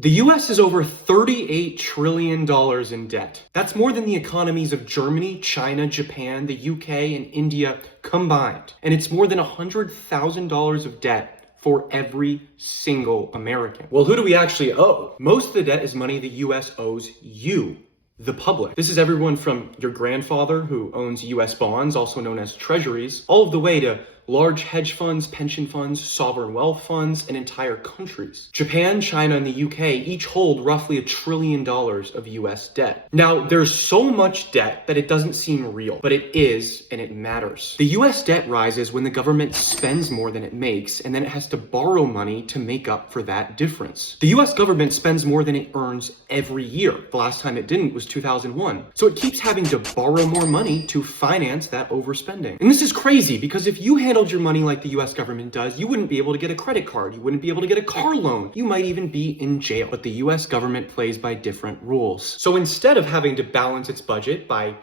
The US is over $38 trillion in debt. That's more than the economies of Germany, China, Japan, the UK, and India combined. And it's more than $100,000 of debt for every single American. Well, who do we actually owe? Most of the debt is money the US owes you, the public. This is everyone from your grandfather who owns US bonds, also known as treasuries, all of the way to large hedge funds, pension funds, sovereign wealth funds, and entire countries. Japan, China, and the UK each hold roughly $1 trillion of US debt. Now, there's so much debt that it doesn't seem real, but it is, and it matters. The US debt rises when the government spends more than it makes, and then it has to borrow money to make up for that difference. The US government spends more than it earns every year. The last time it didn't was 2001. So it keeps having to borrow more money to finance that overspending. And this is crazy because if you handled your money like the US government does, you wouldn't be able to get a credit card. You wouldn't be able to get a car loan. You might even be in jail. But the US government plays by different rules. So instead of having to balance its budget by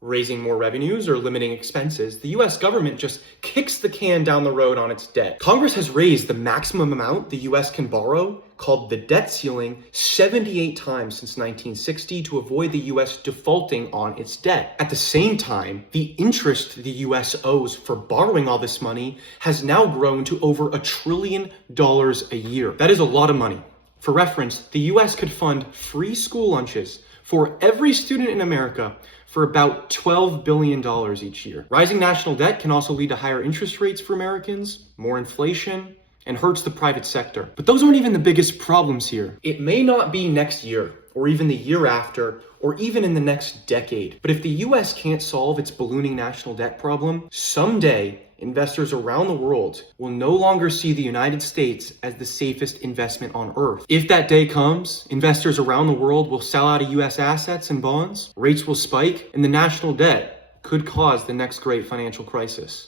raising more revenues or limiting expenses, the US government just kicks the can down the road on its debt. Congress has raised the maximum amount the US can borrow, called the debt ceiling, 78 times since 1960 to avoid the US defaulting on its debt. At the same time, the interest the US owes for borrowing all this money has now grown to over $1 trillion a year. That is a lot of money. For reference, the US could fund free school lunches for every student in America for about $12 billion each year. Rising national debt can also lead to higher interest rates for Americans, more inflation, and hurts the private sector. But those aren't even the biggest problems here. It may not be next year, or even the year after, or even in the next decade. But if the US can't solve its ballooning national debt problem, someday investors around the world will no longer see the United States as the safest investment on earth. If that day comes, investors around the world will sell out of US assets and bonds, rates will spike, and the national debt could cause the next great financial crisis.